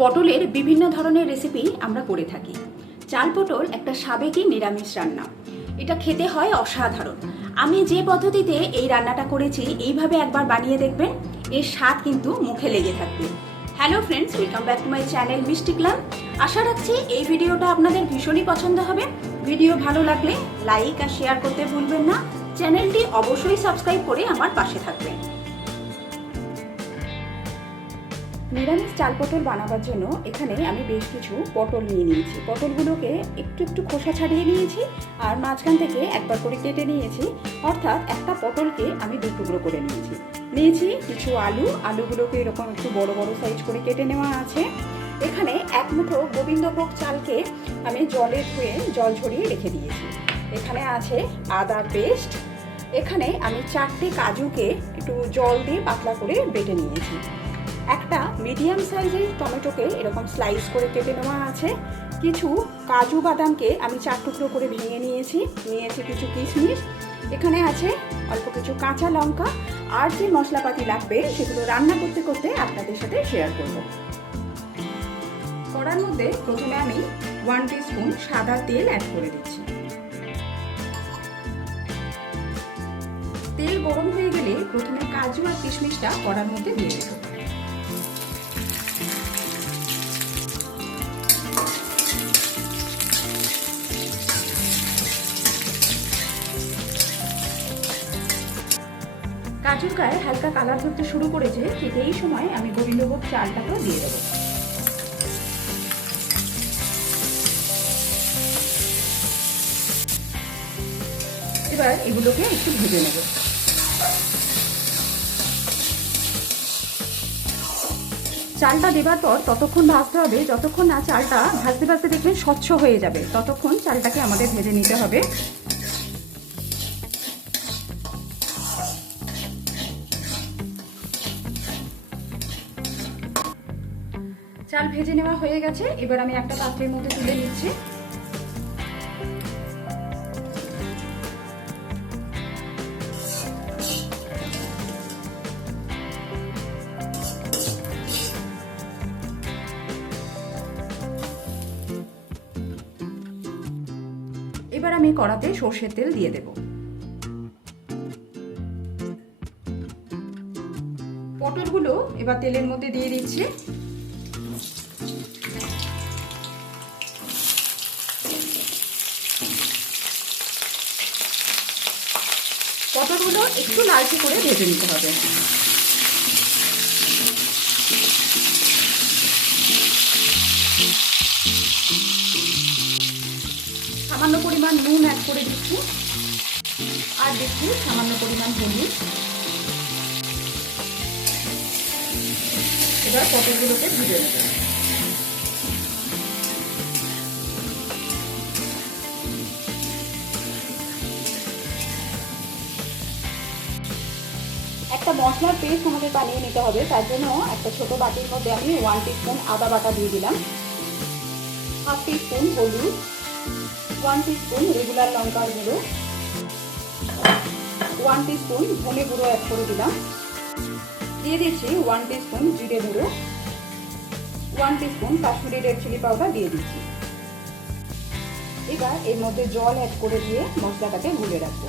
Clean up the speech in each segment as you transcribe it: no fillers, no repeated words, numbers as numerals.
পটলের বিভিন্ন ধরনের রেসিপি আমরা করে থাকি। চাল পটল একটা সাবেকি নিরামিষ রান্না। এটা খেতে হয় অসাধারণ। আমি যে পদ্ধতিতে এই রান্নাটা করেছি এইভাবে একবার বানিয়ে দেখবেন, এর স্বাদ কিন্তু মুখে লেগে থাকবে। Hello friends, welcome back to my channel মিষ্টি ক্লাব। আশা রাখছি এই ভিডিওটা আপনাদের ভীষণই পছন্দ হবে। ভিডিও ভালো লাগলে লাইক আর শেয়ার করতে ভুলবেন না। চ্যানেলটি অবশ্যই সাবস্ক্রাইব করে আমার পাশে থাকবেন। নিরামিষ চাল পটল বানাবার জন্য এখানে আমি বেশ কিছু পটল নিয়ে নিয়েছি। পটলগুলোকে একটু একটু খোসা ছাড়িয়ে নিয়েছি আর মাঝখান থেকে একবার করে কেটে নিয়েছি, অর্থাৎ একটা পটলকে আমি দু টুকরো করে নিয়েছি কিছু আলুগুলোকে এরকম একটু বড় বড় সাইজ করে কেটে নেওয়া আছে। এখানে এক মুঠো গোবিন্দভোগ চালকে আমি জলে ধুয়ে জল ঝরিয়ে রেখে দিয়েছি। এখানে আছে আদার পেস্ট। এখানে আমি 4টে কাজুকে একটু জল দিয়ে পাতলা করে বেটে নিয়েছি। একটা মিডিয়াম সাইজের টমেটোকে এরকম স্লাইস করে কেটে নেওয়া আছে। কিছু কাজু বাদামকে আমি 4 টুকরো করে ভেঙে নিয়েছি কিছু কিশমিশ। এখানে আছে অল্প কিছু কাঁচা লঙ্কা। আর যে মশলাপাতি লাগবে সেগুলো রান্না করতে করতে আপনাদের সাথে শেয়ার করব। কড়ার মধ্যে প্রথমে আমি 1 টিস্পুন সাদা তেল অ্যাড করে দিচ্ছি। তেল গরম হয়ে গেলে প্রথমে কাজু আর কিশমিশটা কড়ার মধ্যে দিয়ে দেব। কাজুর গায়ে হালকা কালার ধরতে শুরু করেছে, ঠিক এই সময় আমি গোবিন্দভোগ চালটাকেও দিয়ে দেবো। এবার এগুলোকে একটু ভেজে নেব। চালটা দেবার পর ততক্ষণ ভাজতে হবে যতক্ষণ না চালটা ভাজতে ভাজতে দেখবেন স্বচ্ছ হয়ে যাবে, ততক্ষণ চালটাকে আমাদের ভেজে নিতে হবে। চাল ভেজে নেওয়া হয়ে গেছে, এবার আমি একটা পাত্রের মধ্যে তুলে নিচ্ছি। এবার আমি কড়াতে সর্ষের তেল দিয়ে দেব। পটলগুলো এবার তেলের মধ্যে দিয়ে দিচ্ছি। পটলগুলো একটু লালচে করে ভেজে নিতে হবে। সামান্য পরিমাণ নুন অ্যাড করে দিচ্ছি আর দিচ্ছি সামান্য পরিমাণ হলুদ। এবার পটলগুলোকে ভেজে নেব। একটা মশলার পেস্ট আমাদের বানিয়ে নিতে হবে, তার জন্য একটা ছোট বাটির মধ্যে আমি 1 টিস্পুন আদা বাটা দিয়ে দিলাম, 1/2 টিস্পুন হলুদ, 1 টিস্পুন রেগুলার লঙ্কার গুঁড়ো, 1 টিস্পুন ধনে গুঁড়ো অ্যাড করে দিলাম। দিয়ে দিচ্ছি 1 টিস্পুন জিরে গুঁড়ো, 1 teaspoon Kashmiri red chilli powder দিয়ে দিচ্ছি। এবার এর মধ্যে জল অ্যাড করে দিয়ে মশলাটাকে গুলে রাখবো।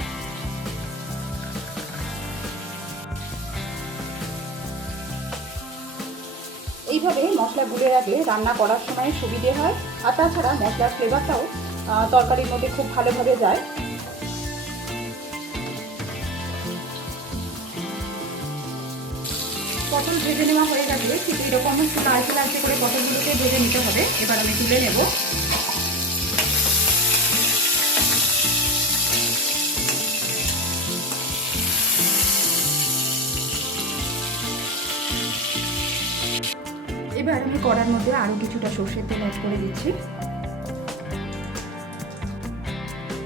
এইভাবে মশলা গুলে রাখলে রান্না করার সময় সুবিধে হয়, আর তাছাড়া মশলার ফ্লেভারটাও তরকারির মধ্যে খুব ভালোভাবে যায়। পটল ভেজে নেওয়া হয়ে গেলে ঠিক এরকম একটু লালচে লালচে করে পটলগুলোকে ভেজে নিতে হবে। এবার আমি তুলে নেব। এবার আমি কড়ার মধ্যে আরো কিছুটা সর্ষের তেল অ্যাড করে দিচ্ছি।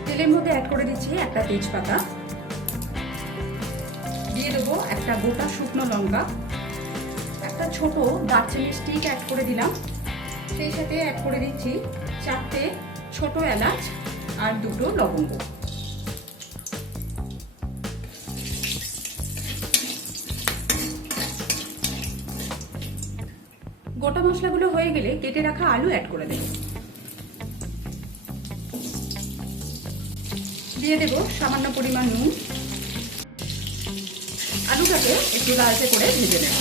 তেলের মধ্যে অ্যাড করে দিচ্ছি একটা তেজপাতা, দিয়ে দেবো একটা গোটা শুকনো লঙ্কা, একটা ছোট দারচিনি স্টিক অ্যাড করে দিলাম। সেই সাথে অ্যাড করে দিচ্ছি 4টে ছোট এলাচ আর 2টো লবঙ্গ। গোটা মশলাগুলো হয়ে গেলে কেটে রাখা আলু অ্যাড করে দেব। দিয়ে দেব সামান্য পরিমাণ নুন। আলুটাকে একটু লালচে করে ভেজে নেব।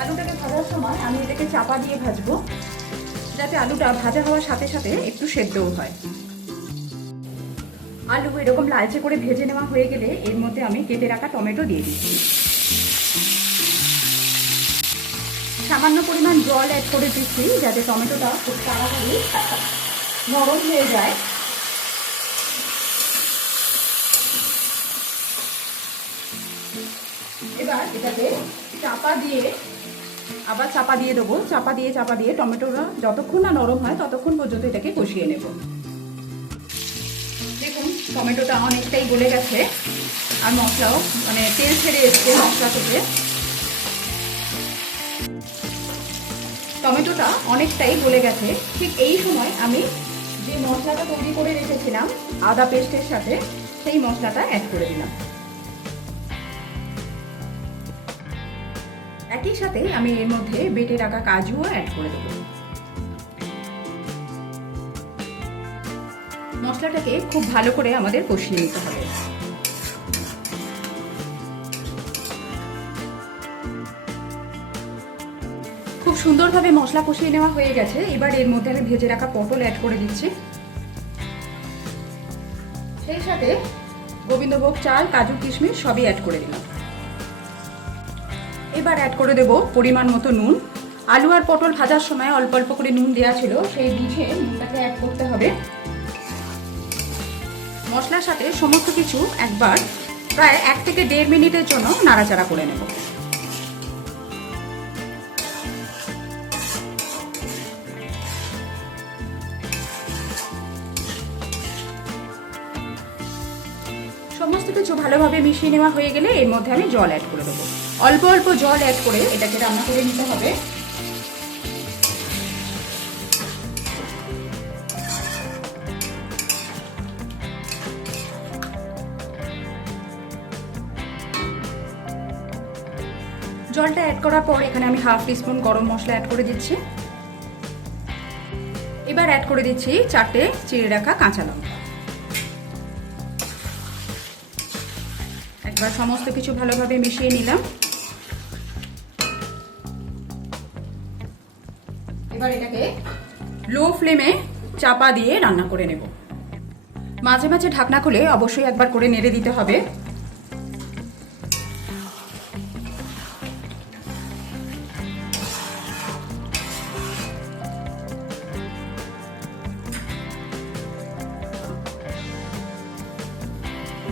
আলুটাকে ভাজার সময় আমি এটাকে চাপা দিয়ে ভাজবো, যাতে আলুটা ভাজা হওয়ার সাথে সাথে একটু সেদ্ধও হয়। আলু এরকম লালচে করে ভেজে নেওয়া হয়ে গেলে এর মধ্যে আমি কেটে রাখা টমেটো দিয়ে দিচ্ছি। সামান্য পরিমাণ জল অ্যাড করে দিচ্ছি, যাতে টমেটোটা খুব তাড়াতাড়ি নরম হয়ে যায়। এবার এটাকে চাপা দিয়ে আবার চাপা দিয়ে দেবো। চাপা দিয়ে টমেটোটা যতক্ষণ না নরম হয় ততক্ষণ পর্যন্ত এটাকে কষিয়ে নেব। দেখুন টমেটোটা অনেকটাই গলে গেছে, আর মশলাও তেল ছেড়ে এসছে মশলা থেকে। টমেটোটা অনেকটাই গলে গেছে। ঠিক এই সময় আমি যে মশলাটা তৈরি করে রেখেছিলাম আদা পেস্টের সাথে, সেই মশলাটা অ্যাড করে দিলাম। একই সাথে আমি এর মধ্যে বেটে রাখা কাজুও অ্যাড করে দেব। মশলাটাকে খুব ভালো করে আমাদের কষিয়ে নিতে হবে। খুব সুন্দরভাবে মশলা কষিয়ে নেওয়া হয়ে গেছে। এবার এর মধ্যে আমি ভেজে রাখা পটল অ্যাড করে দিচ্ছি। সেই সাথে গোবিন্দভোগ চাল, কাজু, কিশমিশ সবই অ্যাড করে দিলাম। এবার অ্যাড করে দেব পরিমাণ মতো নুন। আলু আর পটল ভাজার সময় অল্প অল্প করে নুন দেওয়া ছিল, সেই বুঝে নুনটাকে অ্যাড করতে হবে। মশলার সাথে সমস্ত কিছু একবার প্রায় 1 থেকে 1.5 মিনিটের জন্য নাড়াচাড়া করে নেব। সমস্ত কিছু ভালোভাবে মিশিয়ে নেওয়া হয়ে গেলে এর মধ্যে আমি জল অ্যাড করে দেবো। অল্প অল্প জল অ্যাড করে এটাকে রান্না করে নিতে হবে। জলটা অ্যাড করার পর এখানে আমি 1/2 টিস্পুন গরম মশলা অ্যাড করে দিচ্ছি। এবার অ্যাড করে দিচ্ছি 4টে চিড়ে রাখা কাঁচা লঙ্কা। একবার সমস্ত কিছু ভালোভাবে মিশিয়ে নিলাম। এবার এটাকে লো ফ্লেমে চাপা দিয়ে রান্না করে নেব। মাঝে মাঝে ঢাকনা খুলে অবশ্যই একবার করে নেড়ে দিতে হবে।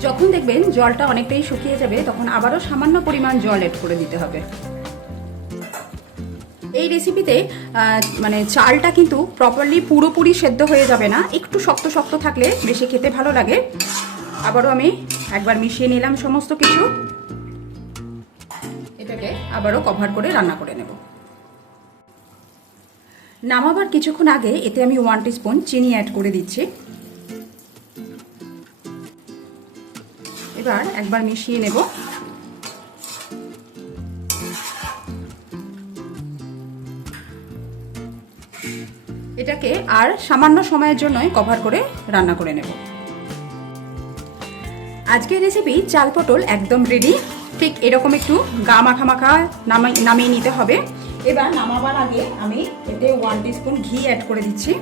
যখন দেখবেন জলটা অনেকটাই শুকিয়ে যাবে, তখন আবারও সামান্য পরিমাণ জল অ্যাড করে দিতে হবে। এই রেসিপিতে চালটা কিন্তু প্রপারলি পুরোপুরি সেদ্ধ হয়ে যাবে না, একটু শক্ত শক্ত থাকলে বেশি খেতে ভালো লাগে। আবারও আমি একবার মিশিয়ে নিলাম সমস্ত কিছু। এটাকে আবারও কভার করে রান্না করে নেব। নামাবার কিছুক্ষণ আগে এতে আমি 1 টিস্পুন চিনি অ্যাড করে দিচ্ছি। এবার একবার মিশিয়ে নেব। এটাকে আর সামান্য সময়ের জন্যই কভার করে রান্না করে নেব। আজকের রেসিপি চাল পটল একদম রেডি। ঠিক এরকম একটু গা মাখা মাখা নামিয়ে নিতে হবে। এবার নামাবার আগে আমি এতে 1 টিস্পুন ঘি অ্যাড করে দিচ্ছি।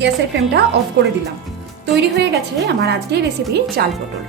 গ্যাসের ফ্লেমটা অফ করে দিলাম। তৈরি হয়ে গেছে আমার আজকের রেসিপি চাল পটল।